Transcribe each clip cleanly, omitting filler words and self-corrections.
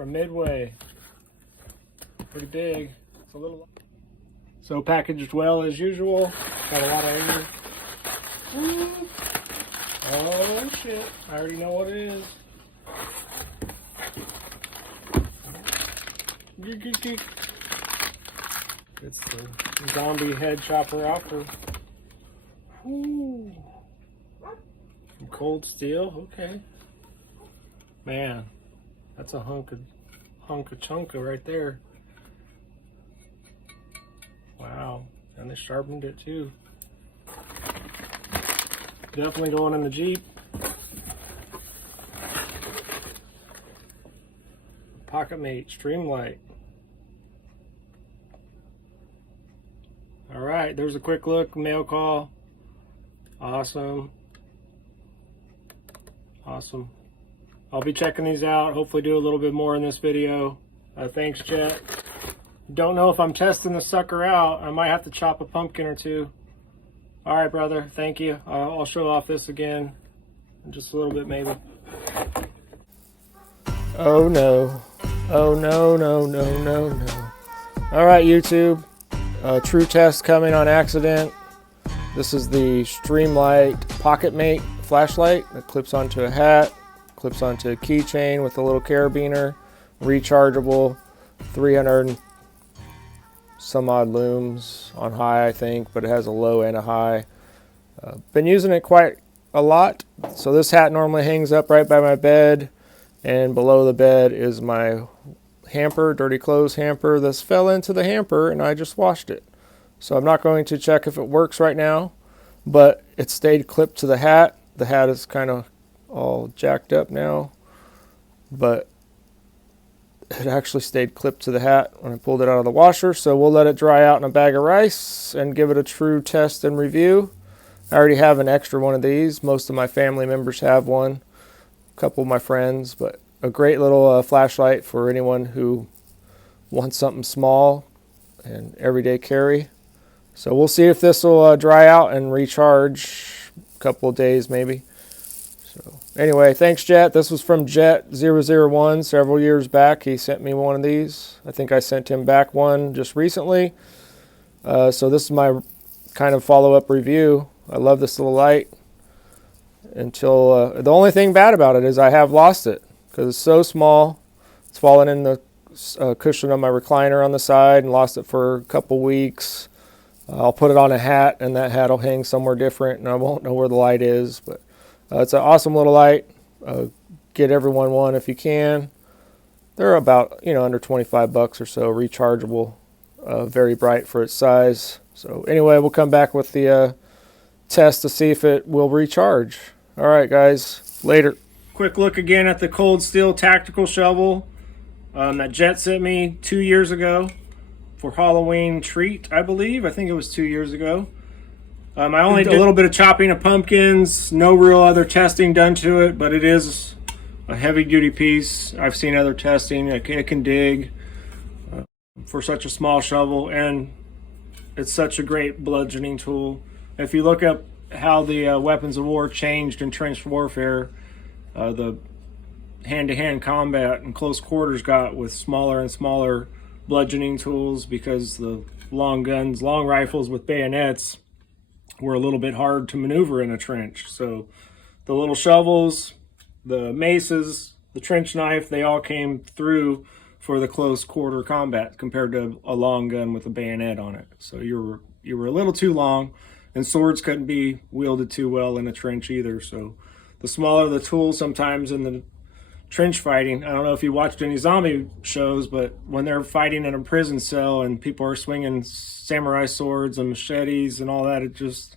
from Midway. Pretty big. It's a little. So packaged well as usual. Got a lot of air. Oh shit! I already know what it is. It's the zombie head chopper offer. Ooh. Some cold steel. Okay. Man, that's a hunk of chunka right there. Wow, and they sharpened it too. Definitely going in the Jeep. Pocket Mate Streamlight. All right, there's a quick look, mail call. Awesome. Awesome. I'll be checking these out. Hopefully do a little bit more in this video. Thanks, Jet. Don't know if I'm testing the sucker out. I might have to chop a pumpkin or two. All right, brother. Thank you. I'll show off this again in just a little bit, maybe. Oh, no. Oh, no, no, no, no, no. All right, YouTube. True test coming on accident. This is the Streamlight Pocket Mate flashlight that clips onto a hat, clips onto a keychain with a little carabiner, rechargeable, 300 some odd looms on high, I think, but it has a low and a high. Been using it quite a lot. So this hat normally hangs up right by my bed, and below the bed is my hamper, dirty clothes hamper. This fell into the hamper and I just washed it. So I'm not going to check if it works right now, but it stayed clipped to the hat. The hat is kind of all jacked up now, but it actually stayed clipped to the hat when I pulled it out of the washer. So we'll let it dry out in a bag of rice and give it a true test and review. I already have an extra one of these. Most of my family members have one, a couple of my friends, but a great little flashlight for anyone who wants something small and everyday carry. So we'll see if this will dry out and recharge a couple of days maybe. So anyway, thanks, Jet. This was from Jet001 several years back. He sent me one of these. I think I sent him back one just recently. So this is my kind of follow-up review. I love this little light. Until the only thing bad about it is I have lost it because it's so small. It's fallen in the cushion of my recliner on the side and lost it for a couple weeks. I'll put it on a hat and that hat will hang somewhere different and I won't know where the light is. But it's an awesome little light. Get everyone one if you can. They're about, under 25 bucks or so, rechargeable, very bright for its size. So anyway, we'll come back with the test to see if it will recharge. All right, guys, later. Quick look again at the cold steel tactical shovel that Jet sent me 2 years ago for Halloween treat, I believe. I think it was 2 years ago. I only did a little bit of chopping of pumpkins, no real other testing done to it, but it is a heavy duty piece. I've seen other testing. It can dig for such a small shovel, and it's such a great bludgeoning tool. If you look up how the weapons of war changed in trench warfare, the hand-to-hand combat and close quarters got with smaller and smaller bludgeoning tools because the long guns, long rifles with bayonets were a little bit hard to maneuver in a trench. So the little shovels, the maces, the trench knife, they all came through for the close quarter combat compared to a long gun with a bayonet on it. So you were a little too long, and swords couldn't be wielded too well in a trench either. So the smaller the tool sometimes in the trench fighting, I don't know if you watched any zombie shows, but when they're fighting in a prison cell and people are swinging samurai swords and machetes and all that, it just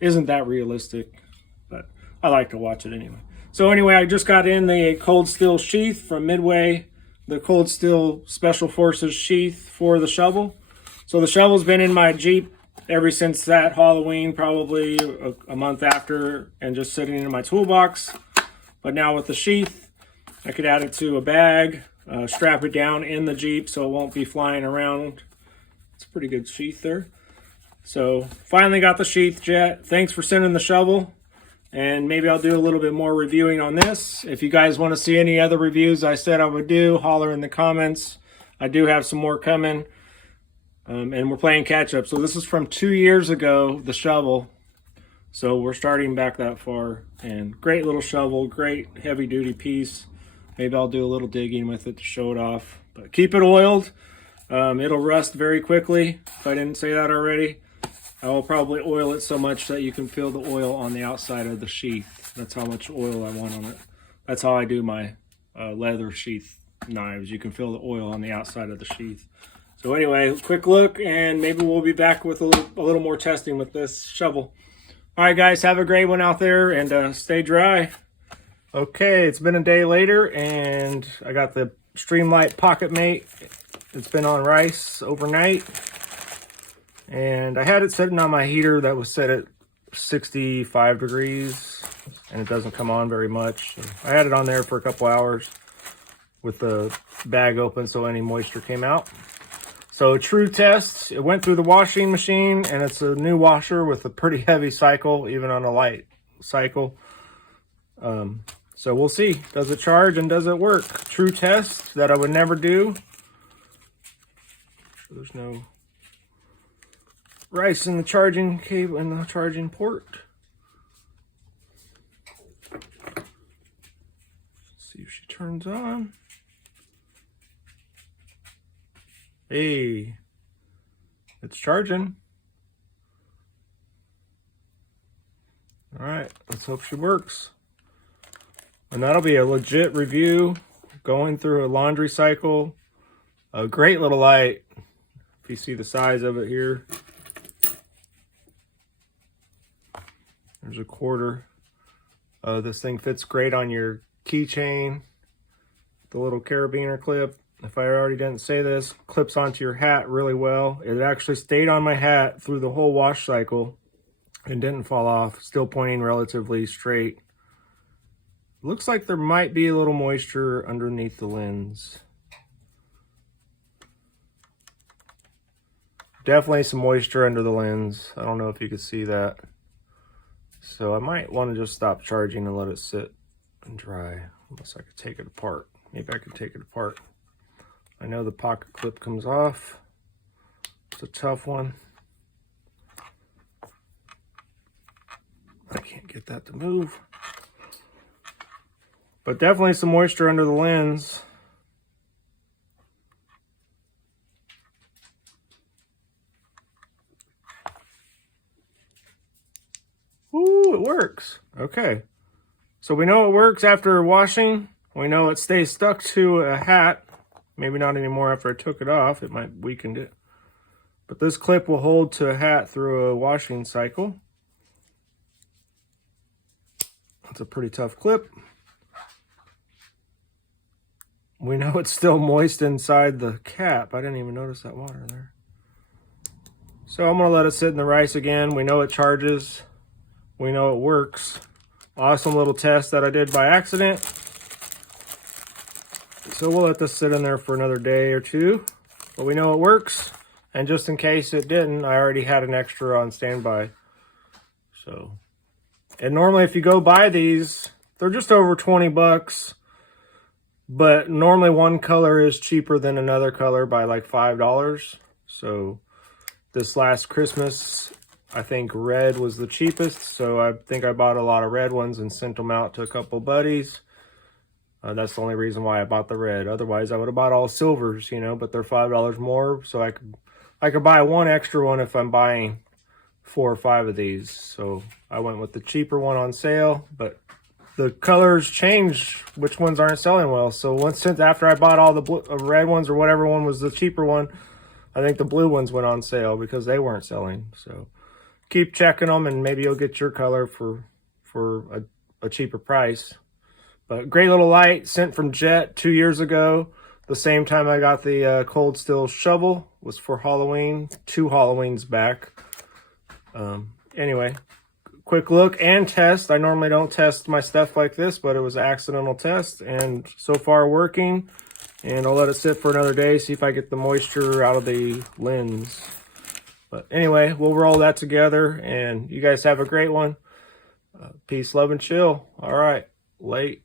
isn't that realistic, but I like to watch it anyway. So anyway, I just got in the cold steel sheath from Midway, the cold steel special forces sheath for the shovel. So the shovel's been in my Jeep ever since that Halloween, probably a month after, and just sitting in my toolbox. But now with the sheath, I could add it to a bag, strap it down in the Jeep so it won't be flying around. It's a pretty good sheath there. So finally got the sheath, Jet. Thanks for sending the shovel. and maybe I'll do a little bit more reviewing on this. If you guys want to see any other reviews I said I would do, holler in the comments. I do have some more coming, and we're playing catch up. So this is from 2 years ago, the shovel. So we're starting back that far, and great little shovel, great heavy duty piece. Maybe I'll do a little digging with it to show it off, but keep it oiled. It'll rust very quickly if I didn't say that already. I will probably oil it so much that you can feel the oil on the outside of the sheath. That's how much oil I want on it. That's how I do my leather sheath knives. You can feel the oil on the outside of the sheath. So anyway, quick look, and maybe we'll be back with a little more testing with this shovel. All right, guys, have a great one out there, and stay dry. Okay, it's been a day later, and I got the Streamlight Pocket Mate. It's been on rice overnight, and I had it sitting on my heater that was set at 65 degrees, and it doesn't come on very much. So I had it on there for a couple hours with the bag open so any moisture came out. So true test, it went through the washing machine, and it's a new washer with a pretty heavy cycle, even on a light cycle. So we'll see, does it charge and does it work? True test that I would never do. There's no rice in the charging cable, in the charging port. Let's see if she turns on. Hey, it's charging. All right, let's hope she works. And that'll be a legit review, going through a laundry cycle. A great little light, if you see the size of it here. There's a quarter. This thing fits great on your keychain. The little carabiner clip. If I already didn't say this, clips onto your hat really well. It actually stayed on my hat through the whole wash cycle and didn't fall off. Still pointing relatively straight. Looks like there might be a little moisture underneath the lens. Definitely some moisture under the lens. I don't know if you could see that. So I might want to just stop charging and let it sit and dry. Unless I could take it apart. Maybe I could take it apart. I know the pocket clip comes off. It's a tough one. I can't get that to move. But definitely some moisture under the lens. Ooh, it works. Okay. So we know it works after washing. We know it stays stuck to a hat. Maybe not anymore after I took it off. It might weaken it. But this clip will hold to a hat through a washing cycle. That's a pretty tough clip. We know it's still moist inside the cap. I didn't even notice that water there. So I'm going to let it sit in the rice again. We know it charges. We know it works. Awesome little test that I did by accident. So we'll let this sit in there for another day or two. But we know it works. And just in case it didn't, I already had an extra on standby. So, and normally if you go buy these, they're just over 20 bucks. But normally one color is cheaper than another color by like $5. So this last Christmas, I think red was the cheapest. So I think I bought a lot of red ones and sent them out to a couple buddies. That's the only reason why I bought the red. Otherwise, I would have bought all silvers, you know, but they're $5 more. So I could buy one extra one if I'm buying 4 or 5 of these. So I went with the cheaper one on sale, but the colors change which ones aren't selling well. So since after I bought all the red ones or whatever one was the cheaper one, I think the blue ones went on sale because they weren't selling. So keep checking them and maybe you'll get your color for a cheaper price. But great little light sent from Jet 2 years ago. The same time I got the cold steel shovel was for Halloween, 2 Halloweens back. Anyway, quick look and test. I normally don't test my stuff like this, but it was an accidental test and so far working. And I'll let it sit for another day, see if I get the moisture out of the lens. But anyway, we'll roll that together and you guys have a great one. Peace, love, and chill. All right. Late.